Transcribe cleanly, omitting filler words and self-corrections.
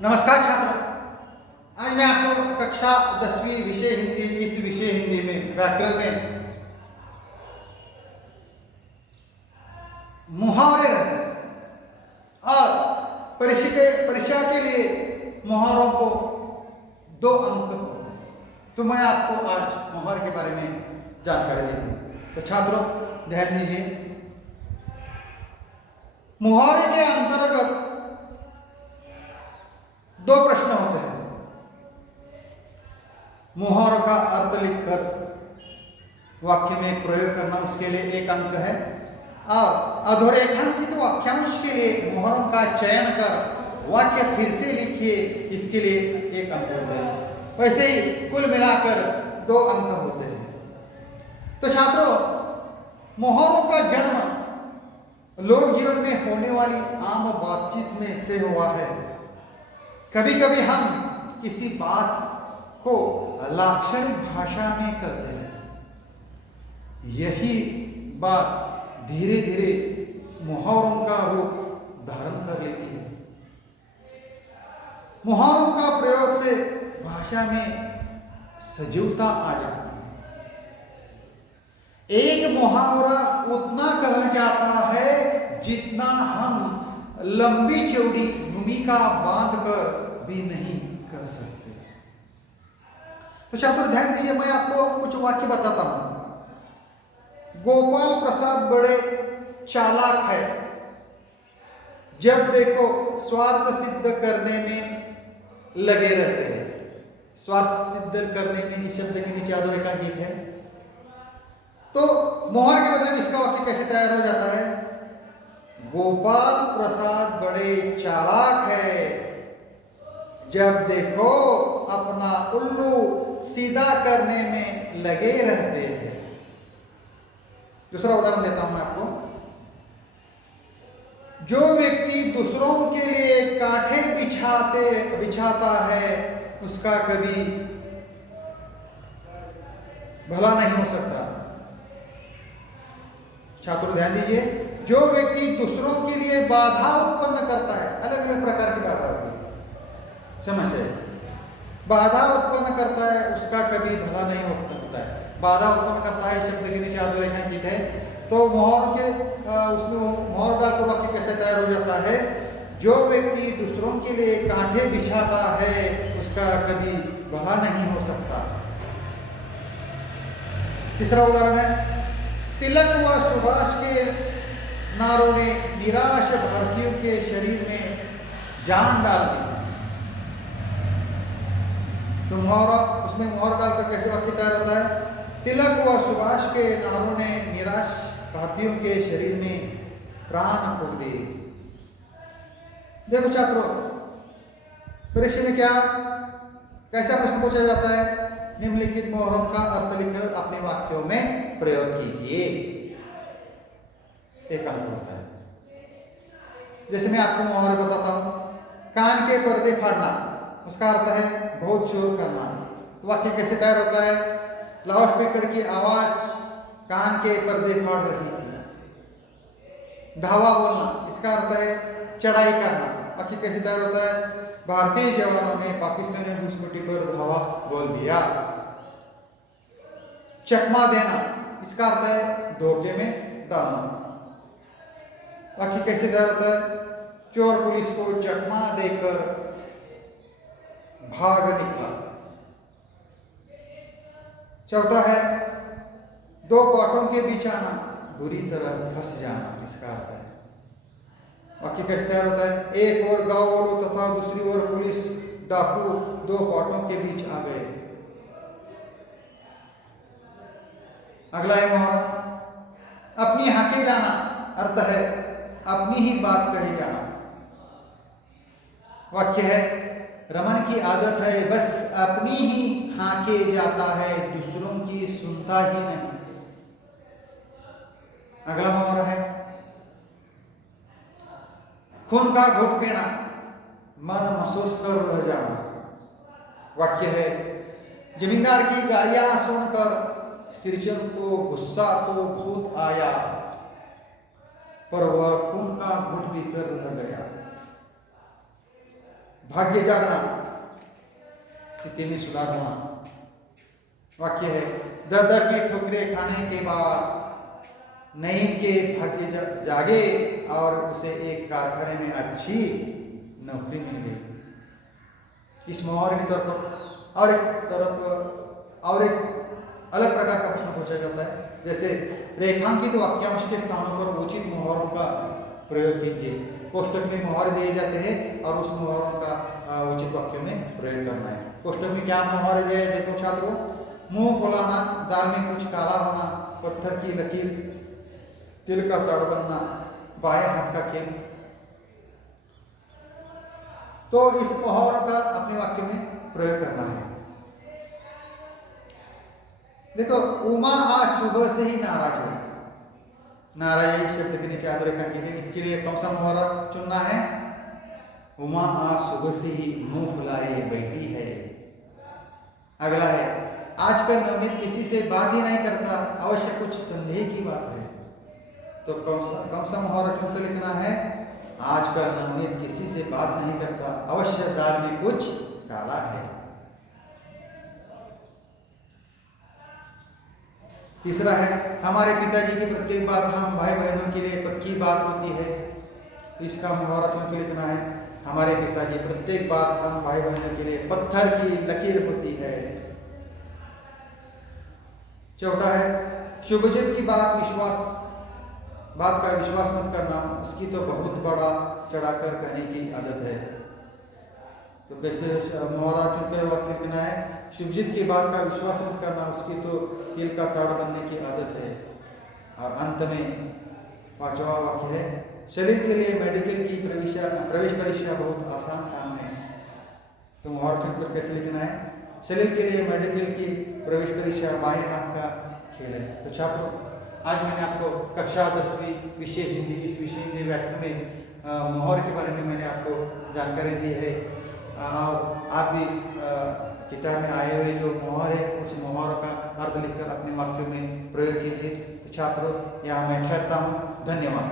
नमस्कार छात्रों। आज मैं आपको कक्षा 10वीं विषय हिंदी इस विषय हिंदी में व्याकरण में मुहावरे रहते हैं और परीक्षा के लिए मुहावरों को 2 अंक होते हैं। तो मैं आपको आज मुहावरे के बारे में जानकारी देती हूँ। तो छात्रों ध्यान दीजिए। मुहावरे के अंतर्गत 2 प्रश्न होते हैं। मुहावरों का अर्थ लिखकर वाक्य में प्रयोग करना, उसके लिए 1 अंक है, और अधोरेखांकित वाक्यांश के लिए मुहावरों का चयन कर वाक्य फिर से लिखिए, इसके लिए 1 अंक होते हैं। वैसे ही कुल मिलाकर 2 अंक होते हैं। तो छात्रों, मुहावरों का जन्म लोक जीवन में होने वाली आम बातचीत में से हुआ है। कभी कभी हम किसी बात को लाक्षणिक भाषा में करते हैं, यही बात धीरे धीरे मुहावरों का रूप धारण कर लेती है। मुहावरों का प्रयोग से भाषा में सजीवता आ जाती है। एक मुहावरा उतना कहा जाता है जितना हम लंबी चौड़ी भूमिका बांधकर भी नहीं कर सकते। तो छात्रों ध्यान दीजिए, मैं आपको कुछ वाक्य बताता हूं। गोपाल प्रसाद बड़े चालाक है, जब देखो स्वार्थ सिद्ध करने में लगे रहते हैं। स्वार्थ सिद्ध करने में इस शब्द के नीचे अधोरेखांकित है। तो मुहावरे के मतलब इसका वाक्य कैसे तैयार हो जाता है? गोपाल प्रसाद बड़े चालाक है, जब देखो अपना उल्लू सीधा करने में लगे रहते हैं। दूसरा उदाहरण देता हूं मैं आपको। जो व्यक्ति दूसरों के लिए कांटे बिछाता है, उसका कभी भला नहीं हो सकता। छात्रों ध्यान दीजिए, जो व्यक्ति दूसरों के लिए बाधा उत्पन्न करता है, अलग अलग प्रकार की बाधा होती है, समझ है, बाधा उत्पन्न करता है, उसका कभी भला नहीं हो सकता है। बाधा उत्पन्न करता है शब्द के नीचे अधोरेखांकित है। तो मुहावरे के उसमें मुहावरा डालकर वाक्य कैसे तैयार हो जाता है? जो व्यक्ति दूसरों के लिए कांटे बिछाता है, उसका कभी भला नहीं हो सकता। तीसरा उदाहरण है, तिलक व सुभाष के नारों ने निराश भारतीयों के शरीर में जान डाल दी। तो मुहावरा, उसमें मुहावरा डालकर कैसे वाक्य तैयार होता है? तिलक व सुभाष के नारों ने निराश भारतीयों के शरीर में प्राण फूंक दिए। देखो छात्रों, परीक्षा में क्या कैसा प्रश्न पूछा जाता है? निम्नलिखित मुहावरों का अर्थ लिखकर अपने वाक्यों में प्रयोग कीजिए। 1 अंक होता है। जैसे मैं आपको मुहावरे बताता हूं। कान के पर्दे फाड़ना, उसका अर्थ है बहुत शोर करना। तो वाक्य कैसे तैयार होता है? लाउड स्पीकर की आवाज कान के पर्दे फाड़ रही थी। धावा बोलना, इसका अर्थ है चढ़ाई करना। वाक्य कैसे तैयार होता है? भारतीय जवानों ने पाकिस्तानी घुसपैठी पर धावा बोल दिया। चकमा देना, इसका अर्थ है धोखे में डालना। वाक्य कैसे तैयार होता है? चोर पुलिस को चकमा देकर भाग निकला। चौथा है 2 पाटों के बीच आना, बुरी तरह फंस जाना, इसका अर्थ है। वाक्य कैसे तैयार होता है? एक ओर गांव वालों तथा दूसरी ओर पुलिस डाकू 2 पाटों के बीच आ गए। अगला है मुहावरा, अपनी हाके जाना, अर्थ है अपनी ही बात कही जाना। वाक्य है, रमन की आदत है बस अपनी ही हाके जाता है, दूसरों की सुनता ही नहीं। अगला मुहावरा है, खून का घुट पीना, मन महसूस कर रह जाना। वाक्य है, जमींदार की गालियां सुनकर सिरजन को गुस्सा तो बहुत आया, पर वह खून का घुट पीकर रह गया। भाग्य जागना, स्थिति में सुधार होना। वाक्य है, दर दर की ठोकरें खाने के बाद नईम के भाग्य जागे और उसे एक कारखाने में अच्छी नौकरी मिल गई। इस मुहावरे की तरफ और एक अलग प्रकार का प्रश्न पूछा जाता है, जैसे रेखांकित वाक्यांश के स्थानों पर उचित मुहावरों का प्रयोग कीजिए। कोष्टक में मुहावरे दिए जाते हैं और उस मुहावरों का उचित वाक्य में प्रयोग करना है। कोष्टक में क्या मुहावरे दिए हैं देखो छात्रों, मुंह खोलाना, दाल में कुछ काला होना, पत्थर की लकीर, तिल का तड़ बनना, बाएं हाथ का खेल। तो इस मुहावरों का अपने वाक्य में प्रयोग करना है। देखो, उमा आज सुबह से ही नाराज है। नाराज शब्द के नीचे अधोरेखा कीजिए। इसके लिए कौन सा मुहावरा चुनना है? उमा आज सुबह से ही मुंह फुलाए बैठी है। अगला है, आजकल नवनीत किसी से बात ही नहीं करता, अवश्य कुछ संदेह की बात है। तो कौन सा मुहावरा चुनकर लिखना है? आजकल नवनीत किसी से बात नहीं करता, अवश्य दाल में कुछ काला है। तीसरा है, हमारे पिताजी की प्रत्येक बात हम भाई बहनों के लिए पक्की बात होती है। इसका मुहावरा चुनकर लिखना है, हमारे पिताजी प्रत्येक बात हम भाई बहनों के लिए पत्थर की लकीर होती है। चौथा है, शुभजीत की बात का विश्वास मत करना, उसकी तो बहुत बड़ा चढ़ाकर कहने की आदत है। तो कैसे मुहावरा चुनकर वाक्य लिखना है? शुभजीत की बात का विश्वास मत करना, उसकी तो तिल का ताड़ बनने की आदत है। और अंत में पांचवा वाक्य है, शरीर के लिए मेडिकल की प्रवेश परीक्षा बहुत आसान काम है। तो मुहावरा चुनकर कैसे लिखना है? शरीर के लिए मेडिकल की प्रवेश परीक्षा बाएं हाथ का खेल है। तो छात्रों, आज मैंने आपको कक्षा 10वीं विषय हिंदी, इस विषय हिंदी व्याकरण में मुहावरे के बारे में मैंने आपको जानकारी दी है। और आप भी किताब में आए हुए जो मुहावरे, उस मुहावरों का अर्थ लिखकर अपने वाक्यों में प्रयोग कीजिए। तो छात्रों, यहाँ मैं ठहरता हूँ। धन्यवाद।